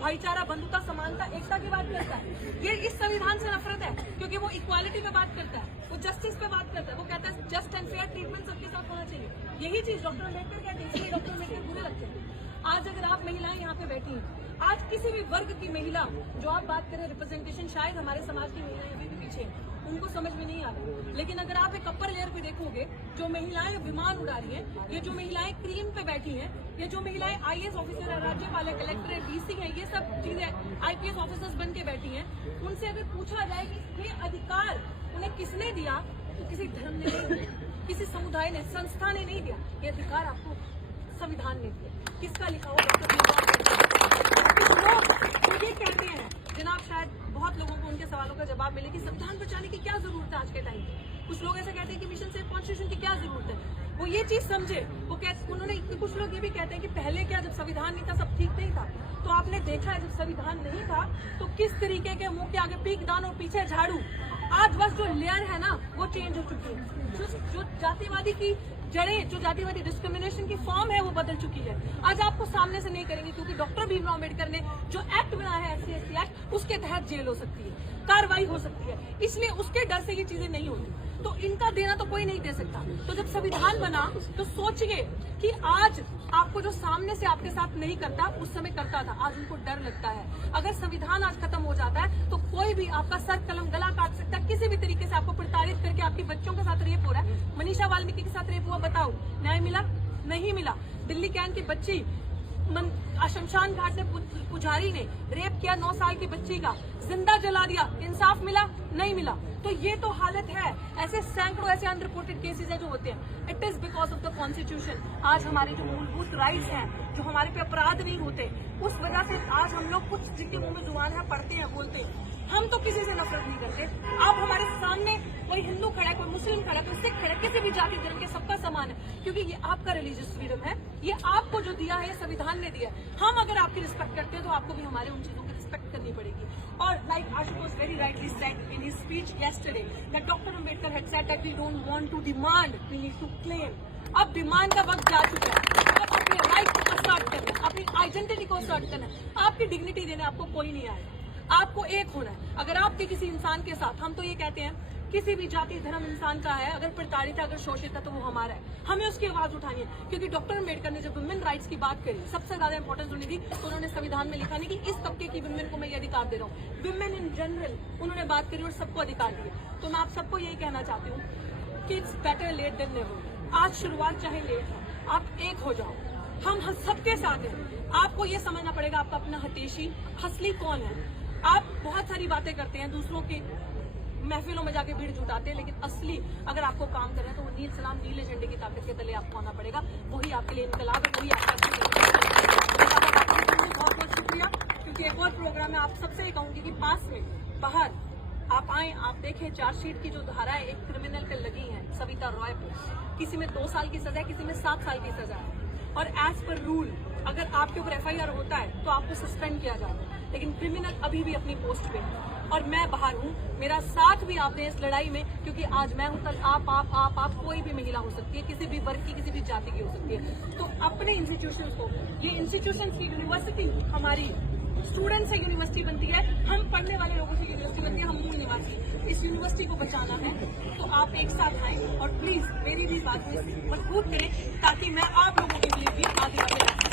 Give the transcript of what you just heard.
भाईचारा, बंधुता, समानता, एकता की बात करता है। ये इस संविधान से नफरत है क्योंकि वो इक्वालिटी पे बात करता है, वो जस्टिस पे बात करता है, वो कहता है जस्ट एंड फेयर ट्रीटमेंट सबके साथ होना चाहिए। यही चीज डॉक्टर अम्बेडकर कहते हैं, इसलिए डॉक्टर अम्बेडकर बुरे लगते हैं। आज अगर आप महिलाएं यहाँ पे बैठी हैं, आज किसी भी वर्ग की महिला, जो आप बात करें रिप्रेजेंटेशन, शायद हमारे समाज की महिलाएं अभी भी पीछे हैं, उनको समझ में नहीं आता। लेकिन अगर आप एक अपर लेयर पे देखोगे, जो महिलाएं विमान उड़ा रही हैं, ये जो महिलाएं क्रीम पे बैठी हैं, ये जो महिलाएं IAS ऑफिसर है, राज्यपाल है, कलेक्टर है, DC है, ये सब चीजें IPS ऑफिसर्स बन के बैठी हैं, उनसे अगर पूछा जाए कि ये अधिकार उन्हें किसने दिया, तो किसी धर्म ने नहीं दिया, किसी समुदाय ने, संस्था ने नहीं दिया। ये अधिकार आपको संविधान ने दिया। किसका लिखा हुआ? कुछ लोग ये कहते हैं, जनाब, शायद बहुत लोगों को उनके सवालों का जवाब मिले कि संविधान बचाने की क्या जरूरत है आज के टाइम पे। कुछ लोग ऐसे कहते हैं कि मिशन सेव कॉन्स्टिट्यूशन की क्या जरूरत है। वो ये चीज समझे, वो उन्होंने, कुछ लोग ये भी कहते हैं कि पहले क्या, जब संविधान नहीं था सब ठीक नहीं था। तो आपने देखा है, जब संविधान नहीं था तो किस तरीके के मुंह के आगे पीकदान और पीछे झाड़ू। आज बस जो लेयर है ना, वो चेंज हो चुकी है। जो जातिवादी की जड़ें, जो जातिवादी डिस्क्रिमिनेशन की फॉर्म है, वो बदल चुकी है। आज आपको सामने से नहीं करेंगे क्योंकि डॉक्टर भीमराव अम्बेडकर ने जो एक्ट बनाया है, SC/ST एक्ट, उसके तहत जेल हो सकती है, कार्रवाई हो सकती है, इसलिए उसके डर से ये चीजें नहीं होती। तो इनका देना तो कोई नहीं दे सकता। तो जब संविधान बना तो सोचिए कि आज आपको जो सामने से आपके साथ नहीं करता, उस समय करता था, आज उनको डर लगता है। अगर संविधान आज खत्म हो जाता है तो कोई भी आपका सर कलम गला काट सकता है, किसी भी तरीके से आपको प्रताड़ित करके। आपकी बच्चों के साथ रेप हो रहा है, मनीषा वाल्मीकि के साथ रेप हुआ, बताओ न्याय मिला? नहीं मिला। दिल्ली कैंट की बच्ची, शमशान घाट में पुजारी ने रेप किया 9 साल की बच्ची का, जिंदा जला दिया, इंसाफ मिला? नहीं मिला। तो ये तो हालत है। ऐसे सैकड़ों ऐसे अनरिपोर्टेड केसेस है जो होते हैं। It is because of the constitution. आज हमारे जो मूलभूत राइट्स हैं, जो हमारे पे अपराध नहीं होते, उस वजह से आज हम लोग कुछ जिनके मुंह में जुबान है पढ़ते हैं, बोलते हैं। हम तो किसी से नफरत नहीं करते। आप हमारे सामने कोई हिंदू खड़ा है, कोई मुस्लिम खड़ा है, कोई सिख खड़ा है, किसी भी जाति धर्म के, सबका समान है, क्योंकि ये आपका रिलीजियस फ्रीडम है। ये आपको जो दिया है, संविधान ने दिया है। हम अगर आपकी रिस्पेक्ट करते हैं तो आपको भी हमारे उन चीजों की रिस्पेक्ट करनी पड़ेगी। और like Ashutosh very rightly said in his speech yesterday that Dr. Ambedkar had said that we don't want to demand, we need to claim. अब डिमांड का वक्त जा चुका है। अब अपने राइट को असर्ट करना है, अपनी आइडेंटिटी को असर्ट करना है। आपकी डिग्निटी देने आपको कोई नहीं आएगा। आपको एक होना है। अगर आपके किसी इंसान के साथ, हम तो ये कहते हैं, किसी भी जाति धर्म इंसान का है, अगर प्रताड़ित है, अगर शोषित है, तो वो हमारा है। हमें उसकी आवाज उठानी है। क्योंकि डॉक्टर अम्बेडकर ने जब वुमेन राइट्स की बात करी, सबसे ज्यादा इंपॉर्टेंस उन्हें दी, तो उन्होंने संविधान में लिखा नहीं कि इस तबके की वुमेन को मैं ये अधिकार दे रहा हूँ। वुमेन इन जनरल उन्होंने बात करी और सबको अधिकार दिए। तो मैं आप सबको यही कहना चाहती हूँ कि it's better late than never. आज शुरुआत चाहे लेट हो, आप एक हो जाओ। हम सबके साथ हैं। आपको ये समझना पड़ेगा आपका अपना हतेशी असली कौन है। आप बहुत सारी बातें करते हैं, दूसरों के महफिलों में जाके भीड़ जुटाते हैं, लेकिन असली अगर आपको काम करना है तो वो नील सलाम, नीले झंडे की ताकत के तले आपको आना पड़ेगा। वही आपके लिए इनकलाब है, वही आपका बहुत बहुत शुक्रिया। क्योंकि एक और प्रोग्राम है, आप सबसे ये कहूंगी कि पास में बाहर आप आए, आप देखें चार्जशीट की जो धाराएं एक क्रिमिनल पे लगी हैं, सविता रॉय पे, किसी में 2 साल की सजा है, किसी में 7 साल की सजा है। और एज पर रूल अगर आपके ऊपर FIR होता है तो आपको सस्पेंड किया जाता है, लेकिन क्रिमिनल अभी भी अपनी पोस्ट पे है। और मैं बाहर हूँ, मेरा साथ भी आपने इस लड़ाई में, क्योंकि आज मैं हूँ, कल आप कोई भी महिला हो सकती है, किसी भी वर्ग की, किसी भी जाति की हो सकती है। तो अपने इंस्टीट्यूशन को, ये इंस्टीट्यूशन की यूनिवर्सिटी हमारी स्टूडेंट से यूनिवर्सिटी बनती है, हम पढ़ने वाले लोगों से यूनिवर्सिटी बनती है, हम मूल निवासी। इस यूनिवर्सिटी को बचाना है तो आप एक साथ आए और प्लीज मेरी भी बात में मजबूत करें, ताकि मैं आप लोगों के लिए भी आगे बढ़े।